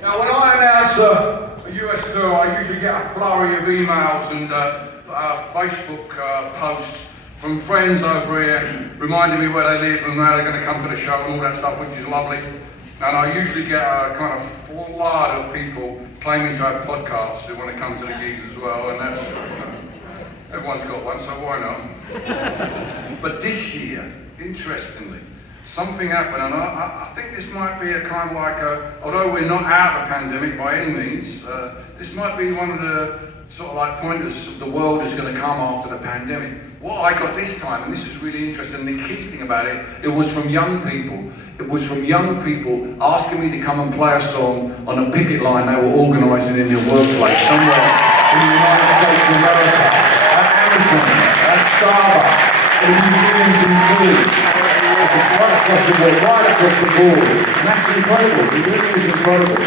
Now, when I announce a US tour, I usually get a flurry of emails and Facebook posts from friends over here reminding me where they live and where they're going to come to the show and all that stuff, which is lovely. And I usually get a kind of flood of people claiming to have podcasts who want to come to the gigs as well, and that's, everyone's got one, so why not? But this year, interestingly, something happened, and I think this might be a kind of like although we're not out of the pandemic by any means, this might be one of the sort of like pointers of the world is going to come after the pandemic. What I got this time, and this is really interesting, the key thing about it was from young people. It was from young people asking me to come and play a song on a picket line they were organising in their workplace somewhere in the United States of America, at Amazon, at Starbucks, in museums and schools. Right across the board, right across the board. And that's incredible. It really is incredible.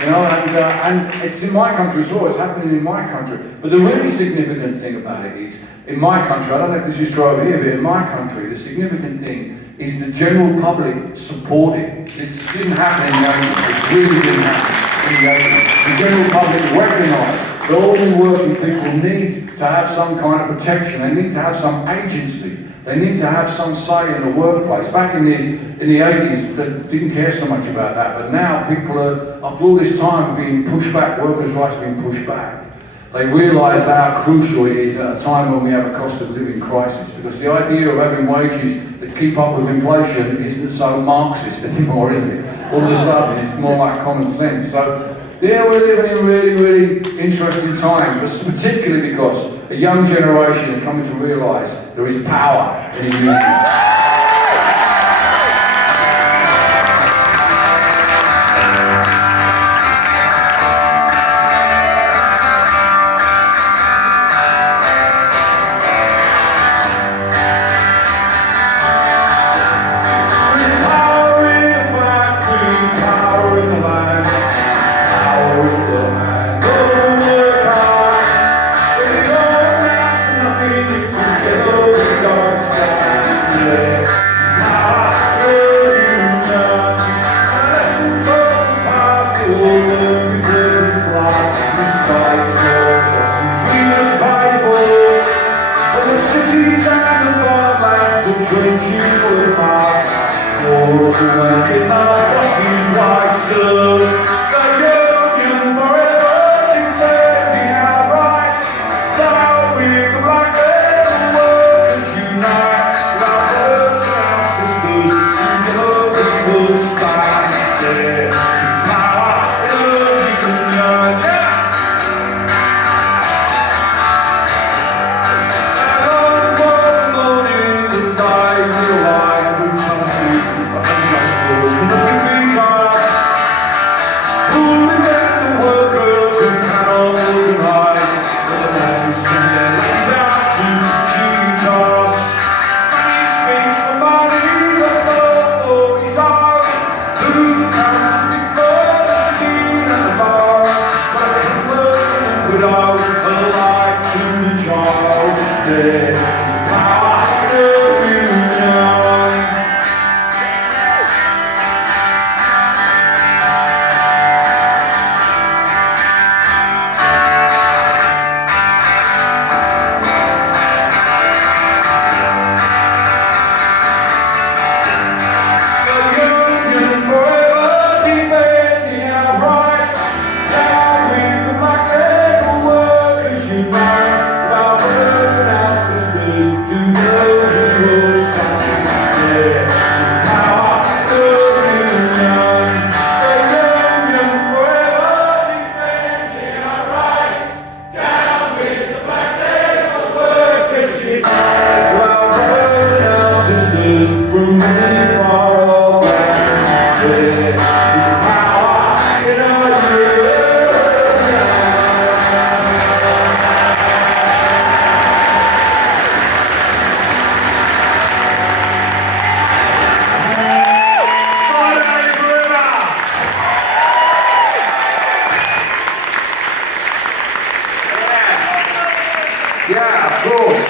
You know, and it's in my country as well, it's happening in my country. But the really significant thing about it is, in my country, I don't know if this is true over here, but in my country, the significant thing is the general public support it. This didn't happen in the 80s, this really didn't happen in the 80s. The general public recognise that ordinary working people need to have some kind of protection, they need to have some agency. They need to have some say in the workplace. Back in the 80s, they didn't care so much about that, but now people are, after all this time being pushed back, workers' rights being pushed back, they realise how crucial it is at a time when we have a cost of living crisis, because the idea of having wages that keep up with inflation isn't so Marxist anymore, is it? All of a sudden, it's more like common sense. So, yeah, we're living in really, really interesting times, but particularly because a young generation are coming to realise there is power in the union.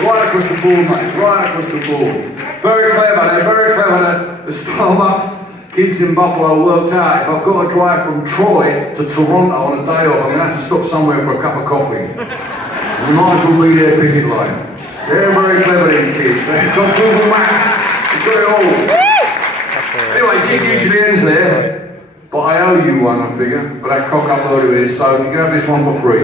Right across the board, mate. Right across the board. Very clever. They're very clever. The Starbucks Kids in Buffalo worked out if I've got to drive from Troy to Toronto on a day off, I'm going to have to stop somewhere for a cup of coffee. We might as well be their picket line. They're very clever, these kids. They've got Google Maps. They've got it all. Anyway, gig usually ends there, but I owe you one, I figure, for that cock up earlier with this, so you can have this one for free.